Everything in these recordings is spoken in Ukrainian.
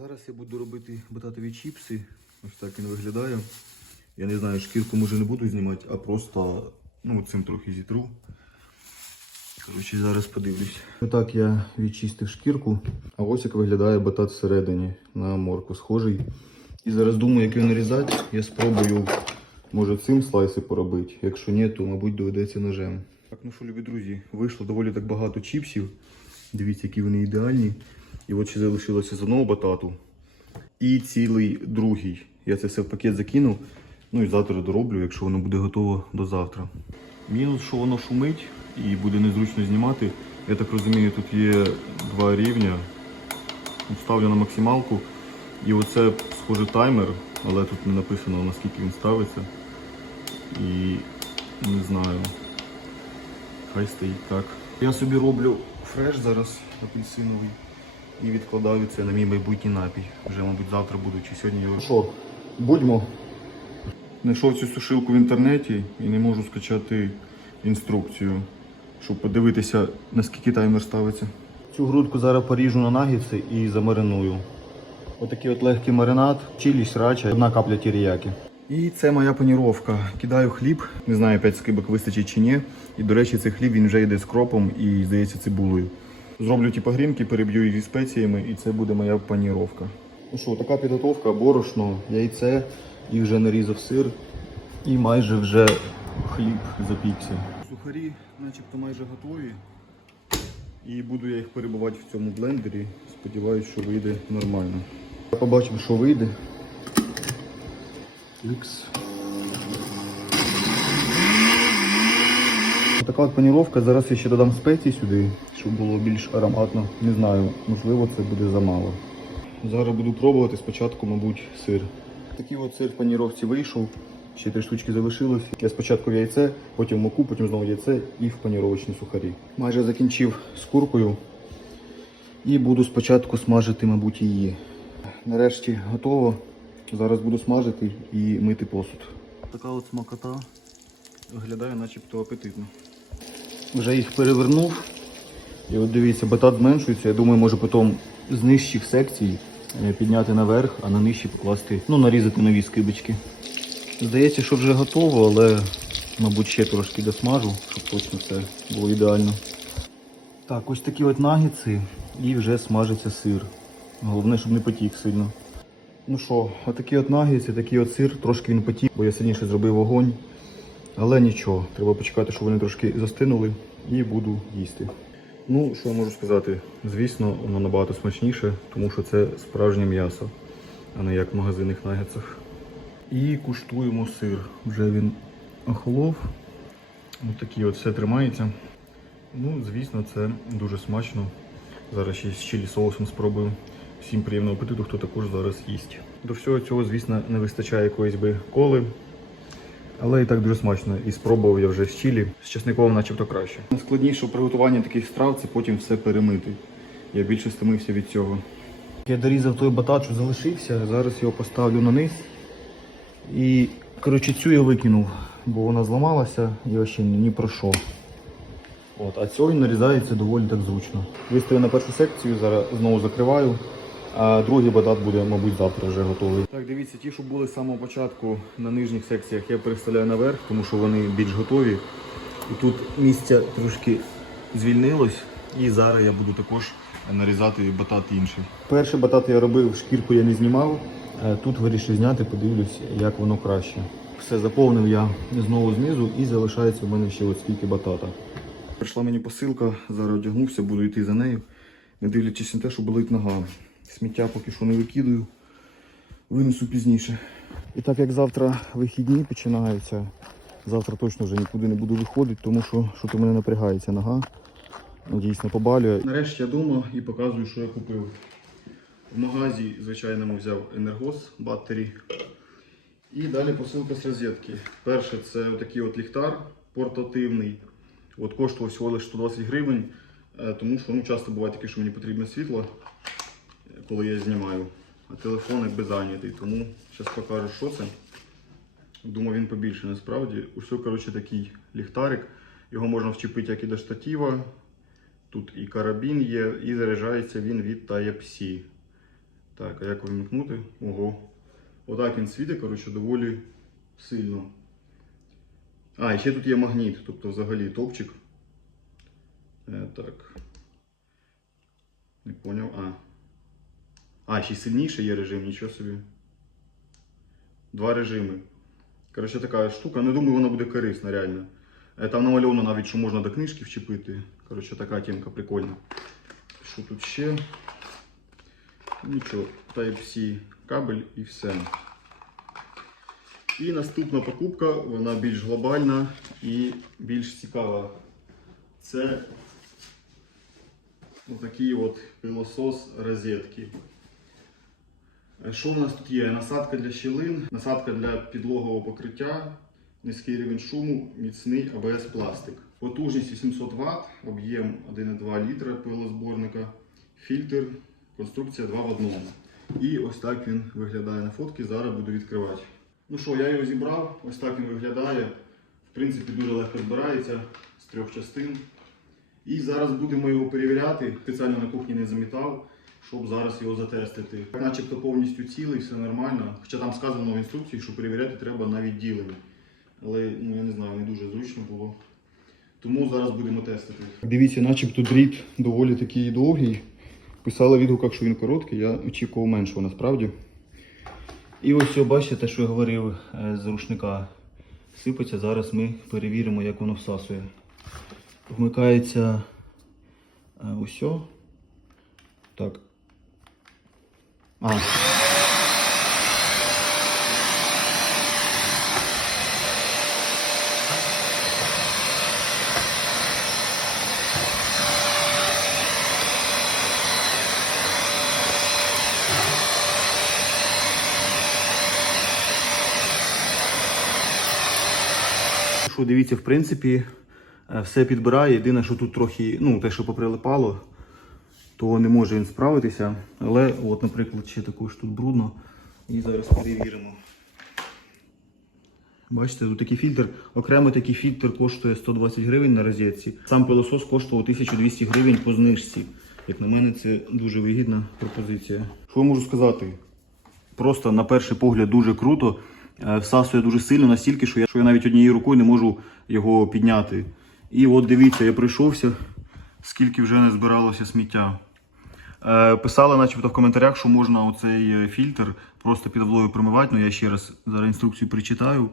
Зараз я буду робити бататові чіпси. Ось так він виглядає. Я не знаю, шкірку може не буду знімати, а просто ну, цим трохи зітру. Коротше, зараз подивлюсь. Отак я відчистив шкірку. А ось як виглядає батат всередині на морку схожий. І зараз думаю, як його нарізати. Я спробую, може, цим слайси поробити. Якщо ні, то, мабуть, доведеться ножем. Так, ну що, любі друзі, вийшло доволі так багато чіпсів. Дивіться, які вони ідеальні. І от ще залишилося з одного батату. І цілий другий. Я це все в пакет закину. Ну і завтра дороблю, якщо воно буде готово до завтра. Мінус, що воно шумить і буде незручно знімати. Я так розумію, тут є два рівня. Ставлю на максималку. І оце схоже таймер, але тут не написано наскільки він ставиться. І не знаю. Хай стоїть так. Я собі роблю фреш зараз апельсиновий і відкладаю це на мій майбутній напій. Вже, мабуть, завтра буду чи сьогодні його. Що, будьмо. Знайшов цю сушилку в інтернеті і не можу скачати інструкцію, щоб подивитися, наскільки таймер ставиться. Цю грудку зараз поріжу на нагідці і замариную. Отакий от легкий маринад, чилі, срача, одна капля тіріяки. І це моя паніровка. Кидаю хліб, не знаю, 5 скибок вистачить чи ні. І, до речі, цей хліб він вже йде з кропом і, здається, цибулею. Зроблю ті погрінки, переб'ю їх зі спеціями, і це буде моя паніровка. Ну що, така підготовка, борошно, яйце, і вже нарізав сир, і майже вже хліб запікся. Сухарі начебто майже готові. І буду я їх перебувати в цьому блендері. Сподіваюсь, що вийде нормально. Побачимо, що вийде. Ікс. Така от паніровка. Зараз я ще додам спеції сюди, щоб було більш ароматно. Не знаю, можливо це буде замало. Зараз буду пробувати спочатку, мабуть, сир. Такий от сир в паніровці вийшов. Ще три штучки залишилось. Я спочатку в яйце, потім в муку, потім знову яйце і в паніровочні сухарі. Майже закінчив з куркою. І буду спочатку смажити, мабуть, її. Нарешті готово. Зараз буду смажити і мити посуд. Така от смакота виглядає начебто апетитно. Вже їх перевернув. І от дивіться, батат зменшується. Я думаю, може потім з нижчих секцій е, підняти наверх, а на нижчі покласти, ну, нарізати нові скибочки. Здається, що вже готово, але, мабуть, ще трошки досмажу, щоб точно все було ідеально. Так, ось такі от нагідці і вже смажиться сир. Головне, щоб не потік сильно. Ну що, отакі от нагідці, такий от сир, трошки він потік, бо я сильніше зробив вогонь. Але нічого, треба почекати, щоб вони трошки застинули і буду їсти. Ну, що можу сказати? Звісно, воно набагато смачніше, тому що це справжнє м'ясо, а не як в магазинних нагетсах. І куштуємо сир. Вже він охолов. Ось такий от все тримається. Ну, звісно, це дуже смачно. Зараз ще з чилі соусом спробую. Всім приємного апетиту, хто також зараз їсть. До всього цього, звісно, не вистачає якоїсь би коли. Але і так дуже смачно. І спробував я вже з чилі. З часником начебто краще. Найскладніше в приготуванні таких страв це потім все перемити. Я більше стомився від цього. Я дорізав той батат, що залишився. Зараз його поставлю на низ. І коротше, цю я викинув, бо вона зламалася і вообще ні, про що. От, а цей нарізається доволі так зручно. Виставив на першу секцію, зараз знову закриваю. А другий батат буде, мабуть, завтра вже готовий. Так, дивіться, ті, що були з самого початку на нижніх секціях, я переставляю наверх, тому що вони більш готові. І тут місця трошки звільнилось. І зараз я буду також нарізати батат інший. Перший батат я робив, шкірку я не знімав. Е, Тут вирішив зняти, подивлюсь, як воно краще. Все заповнив я знову знизу і залишається в мене ще от скільки батата. Прийшла мені посилка, зараз одягнувся, буду йти за нею, не дивлячись на те, що болить нога. Сміття поки що не викидаю, винесу пізніше. І так як завтра вихідні починаються, завтра точно вже нікуди не буду виходити, тому що що у мене напрягається нога. Надіюсь, не побалює. Нарешті я вдома і показую, що я купив. В магазі, звичайному, взяв енергос баттері. І далі посилка з розетки. Перше це отакий от ліхтар портативний. От коштував всього лише 120 гривень, е, тому що ну, часто буває таке, що мені потрібно світло, коли я знімаю. А телефон якби зайнятий, тому зараз покажу, що це. Думаю, він побільше насправді. Усе, коротше, такий ліхтарик. Його можна вчепити як і до штатива. Тут і карабін є, і заряджається він від Type-C. Так, а як вимкнути? Ого. Отак він світить, коротше, доволі сильно. А, і ще тут є магніт, тобто взагалі топчик. Е, так. Не поняв. А. А, ще й сильніший є режим, нічого собі. Два режими. Коротше, така штука, не думаю, вона буде корисна, реально. Е, Там намальовано навіть, що можна до книжки вчепити. Коротше, така темка прикольна. Що тут ще? Нічого, Type-C кабель і все. І наступна покупка, вона більш глобальна і більш цікава. Це отакий от пилосос розетки. Е, Що в нас тут є? Насадка для щілин, насадка для підлогового покриття, низький рівень шуму, міцний АБС пластик. Потужність 800 Вт, об'єм 1,2 літра пилозборника, фільтр, конструкція 2 в одному. І ось так він виглядає на фотці. Зараз буду відкривати. Ну що, я його зібрав, ось так він виглядає. В принципі, дуже легко збирається з трьох частин. І зараз будемо його перевіряти. Спеціально на кухні не замітав, щоб зараз його затестити. Начебто повністю цілий, все нормально. Хоча там сказано в інструкції, що перевіряти треба на відділенні. Але ну, я не знаю, не дуже зручно було. Тому зараз будемо тестити. Дивіться, начебто дріт доволі такий довгий. Писали в відгуках, що він короткий, я очікував меншого насправді. І ось бачите, те, що я говорив е, з рушника. Сипеться. Зараз ми перевіримо, як воно всасує. Вмикається е, ось. Так. А. Дивіться, в принципі, е, все підбирає. Єдине, що тут трохи, ну, те, що поприлипало, то не може він справитися. Але, от, наприклад, ще також тут брудно. І зараз перевіримо. Бачите, тут такий фільтр. Окремо такий фільтр коштує 120 гривень на розетці. Сам пилосос коштував 1200 гривень по знижці. Як на мене, це дуже вигідна пропозиція. Що я можу сказати? Просто на перший погляд дуже круто. Е, Всасує дуже сильно, настільки, що я, що я навіть однією рукою не можу його підняти. І от дивіться, я пройшовся, скільки вже не збиралося сміття. Е, Писали, начебто, в коментарях, що можна оцей е, фільтр просто під водою промивати. Ну я ще раз зараз інструкцію прочитаю.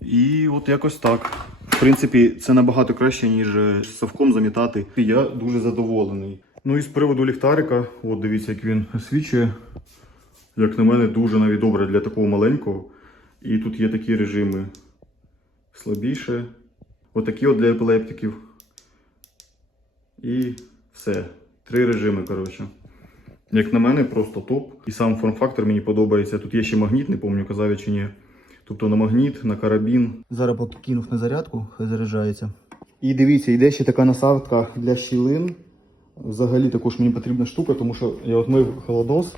І от якось так. В принципі, це набагато краще, ніж е, совком замітати. Я дуже задоволений. Ну і з приводу ліхтарика, от дивіться, як він освічує. Як на мене, дуже навіть добре для такого маленького. І тут є такі режими слабіше. Отакі от для епілептиків. І все. Три режими, коротше. Як на мене, просто топ. І сам форм-фактор мені подобається. Тут є ще магніт, не пам'ятаю, казав я чи ні. Тобто на магніт, на карабін. Зараз кинув на зарядку, хай заряджається. І дивіться, йде ще така насадка для щілин. Взагалі також мені потрібна штука, тому що я от мив холодос.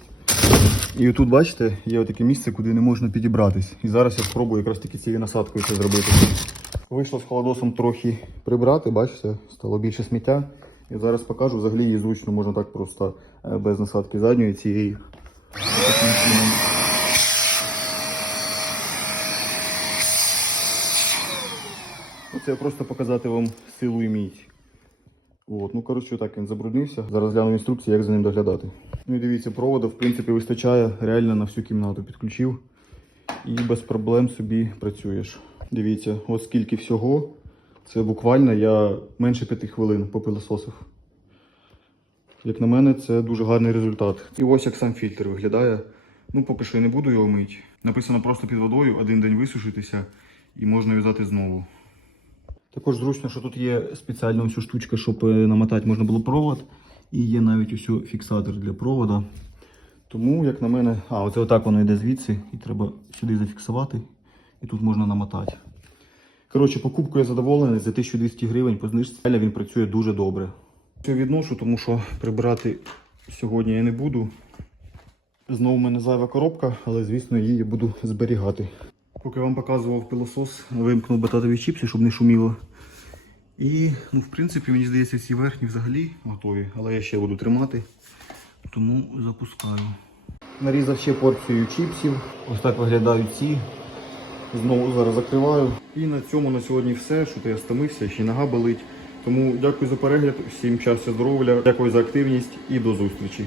І тут, бачите, є таке місце, куди не можна підібратись. І зараз я спробую якраз таки цією насадкою це зробити. Вийшло з холодосом трохи прибрати, бачите, стало більше сміття. І зараз покажу, взагалі її зручно можна так просто е, без насадки задньої цієї. Таким чином. Оце просто показати вам силу і міць. От, ну коротше, так він забруднився. Зараз гляну інструкцію, як за ним доглядати. Ну і дивіться, проводу, в принципі, вистачає реально на всю кімнату підключив. І без проблем собі працюєш. Дивіться, от скільки всього. Це буквально я менше п'яти хвилин попилососив. Як на мене, це дуже гарний результат. І ось як сам фільтр виглядає. Ну, поки що я не буду його мити. Написано просто під водою, один день висушитися і можна в'язати знову. Також зручно, що тут є спеціальна ось штучка, щоб е, намотати можна було провод. І є навіть ось фіксатор для провода. Тому, як на мене, а, оце отак воно йде звідси, і треба сюди зафіксувати, і тут можна намотати. Коротше, покупкою я задоволений за 1200 гривень по знижці. Реально Він працює дуже добре. Це відношу, тому що прибирати сьогодні я не буду. Знову в мене зайва коробка, але звісно її буду зберігати. Поки я вам показував пилосос, вимкнув бататові чіпси, щоб не шуміло. І, ну, в принципі, мені здається, ці верхні взагалі готові, але я ще буду тримати, тому запускаю. Нарізав ще порцію чіпсів. Ось так виглядають ці. Знову зараз закриваю. І на цьому на сьогодні все. Що то я стомився, ще й нога болить. Тому дякую за перегляд, всім щастя, здоров'я, дякую за активність і до зустрічі.